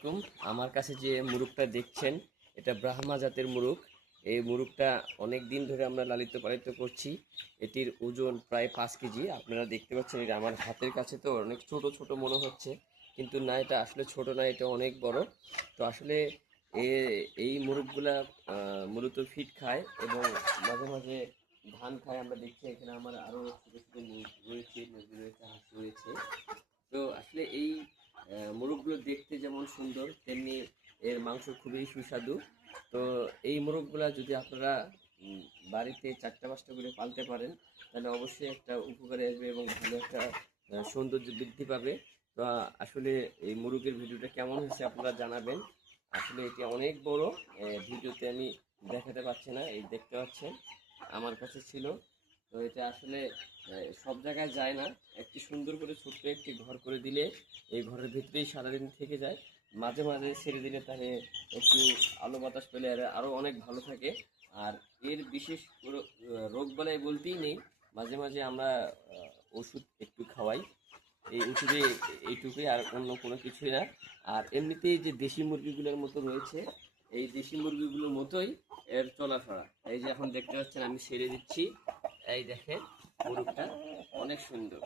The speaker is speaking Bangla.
আলাইকুম। আমার কাছে যে মুরগটা দেখছেন এটা ব্রাহ্মা জাতের মুরগ। এই মুরগটা অনেক দিন ধরে আমরা লালিত পালিত করছি। এটির ওজন প্রায় 5 কেজি। আপনারা দেখতে পাচ্ছেন এটা আমার হাতের কাছে তো অনেক ছোট ছোট মনে হচ্ছে, কিন্তু না, এটা আসলে ছোট না, এটা অনেক বড়। তো আসলে এই মুরগগুলা মূলত ফিড খায় এবং মাঝে মাঝে ধান খায়। আমরা দেখছি এখানে আমার আরও ছোটো ছোটো মুরগি রয়েছে, হাঁস রয়েছে। তো আসলে এই মোরগগুলো দেখতে যেমন সুন্দর, তেমনি এর মাংস খুবই সুস্বাদু। তো এই মোরগগুলা যদি আপনারা বাড়িতে 4টা 5টা করে পালতে পারেন, তাহলে অবশ্যই একটা উপকারে আসবে এবং ভালো একটা সৌন্দর্য বৃদ্ধি পাবে। তো আসলে এই মুরগের ভিডিওটা কেমন হয়েছে আপনারা জানাবেন। আসলে এটি অনেক বড়, ভিডিওতে আমি দেখাতে পারছি না, এই দেখতে পাচ্ছেন আমার কাছে ছিল। তো এটা আসলে সব জায়গায় যায় না। একটি সুন্দর করে ছোট্ট একটি ঘর করে দিলে এই ঘরের ভিতরেই সারাদিন থেকে যায়। মাঝে মাঝে ছেড়ে দিলে তাহলে একটু আলো বাতাস পেলে আরও অনেক ভালো থাকে। আর এর বিশেষ রোগ বালাই বলতেই নেই। মাঝে মাঝে আমরা ওষুধ একটু খাওয়াই, এই ওষুধে এইটুকুই, আর অন্য কোনো কিছুই না। আর এমনিতেই যে দেশি মুরগিগুলোর মতো রয়েছে, এই দেশি মুরগিগুলোর মতোই এর চলাফেরা। এই যে এখন দেখতে পাচ্ছেন আমি ছেড়ে দিচ্ছি, এই দেখেন মুরগটা অনেক সুন্দর।